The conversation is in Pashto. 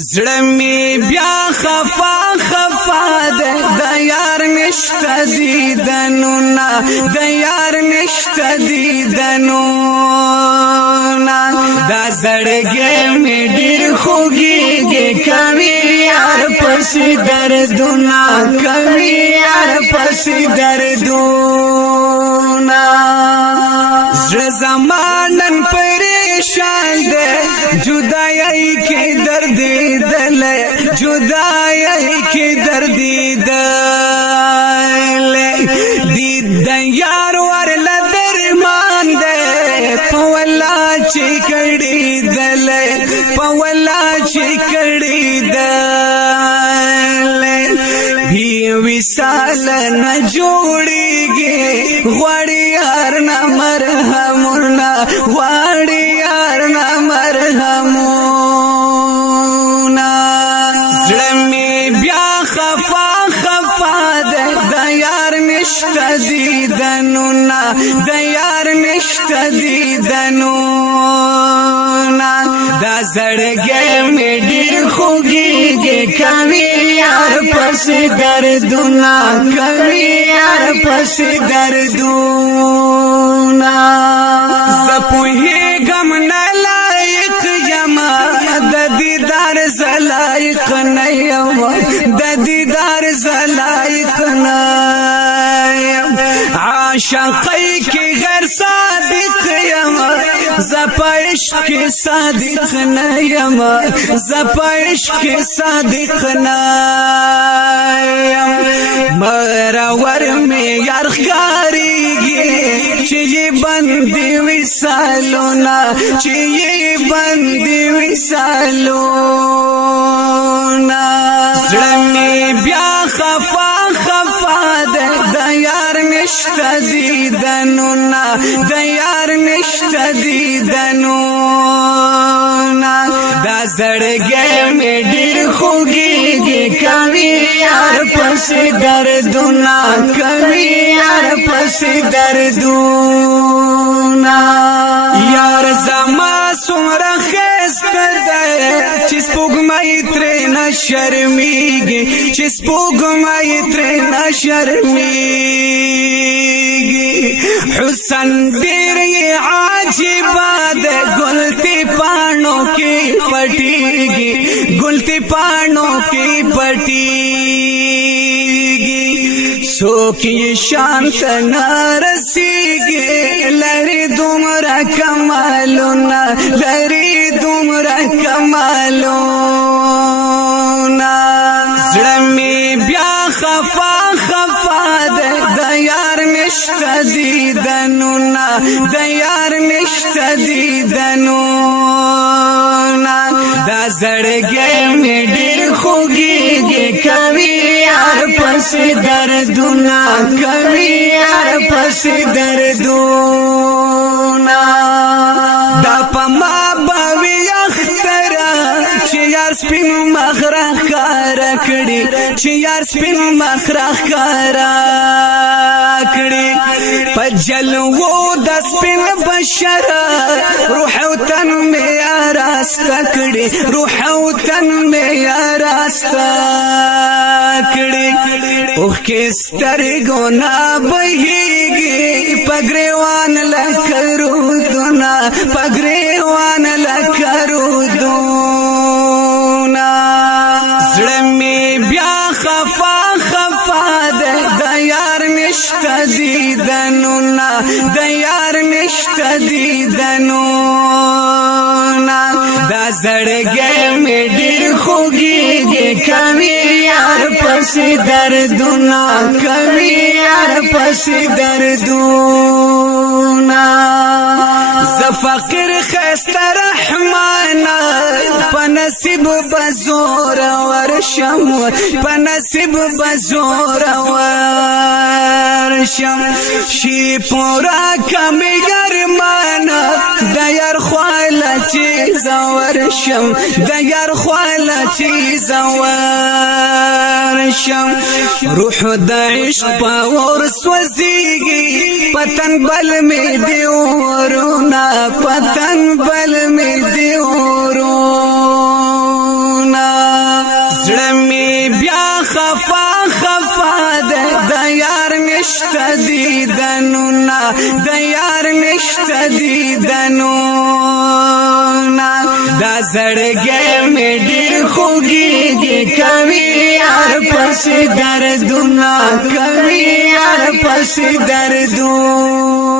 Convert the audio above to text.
زړه می بیا خفا خفا ده د یار نشته دیدنو نا د یار نشته دیدنو نا دا زړګي می ډیر خوږیږي کوي یار پسې دردونه کوي یار پسې دردونه زړه زمانن پریشان ده جدائی کی درد دل جدائی کی درد دل دید یار ورل درمان دے پولا چکڑی دل پولا چکڑی دل بھی وصال نہ جوڑی گے غوڑی یار نہ مرہمنا غوڑی یار نہ مرہمونا زړه می بیا خفا خفا ده د یار نشته دیدنو نا د یار نشته دیدنو نا دا زړګي می ډیر خوږیږي کوي یار پسې دردونه کوي یار پسې دردونه زه پوهېږم نه لایق یما د دیدار زلایق نه یما د دیدار زلایق نه عاشقی کی غیر صادق یما زپایش کی صادق نه یما زپایش کی صادق نه مرور می یار خاریږي چې بندي وسالونا چې بندي وسالونا زړه می بیا خفا خفا ده د یار نشته دیدنو نا د یار نشته دیدنو نا دا زړګي می ډیر خوږیږي کوي یار پسې دردونه کوي یار پسې دردونه یار زما څومره ښایسته دی چې سپوږمۍ ترې نه شرمېږي چې سپوږمۍ ترې نه شرمېږي حسن ډېر یې عجیبه دی ګلتې پاڼو کې پټېږي ګلتې پاڼو کې پټېږي څوک یې شانت نه رسېږي لري دومره کمالونه لري دومره کمالونه زړه مې بیا خفا خفا ده د یار نشته دیدنو نا د یار نشته دیدنو نا دا زړګي مې ډېر خوږیږي کوي یار پسې دردونه کوي یار پسې دردونه دا په ما به اخترا چې یار سپین مخره ښکاره کړي چې یار سپین مخره ښکاره کړي په جلوو د سپین بشر روح او تن مې راسته کړي روح او تن مې راسته کړي اوښکې سترګو نه بهېږي په ګریوان لکه رودونه په ګریوان لکه رودونه زړه مې بیا خفا خفا ده د یار نشته دیدنو نا د یار نشته دیدنو نا دا زړګي مې ډېر خوږیږي کوي یار پسې دردونه کوي یار پسې دردونه زه فقیر ښایسته رحمانه په نصیب به زورور شم په نصیب به زورور شم شي پورا کمې ګرمانه د یار خواله چې زور شم د یار خواله چې زور شم روح د عشق په اور سوځېږي پتن بل مې دی ورونه پتن بل مې دی ورونه نشته دیدنونه د یار نشته دیدنونه دا زړګی مې ډېر خوږېږي کوي یار پسې دردونه کوي یار پسې دردونه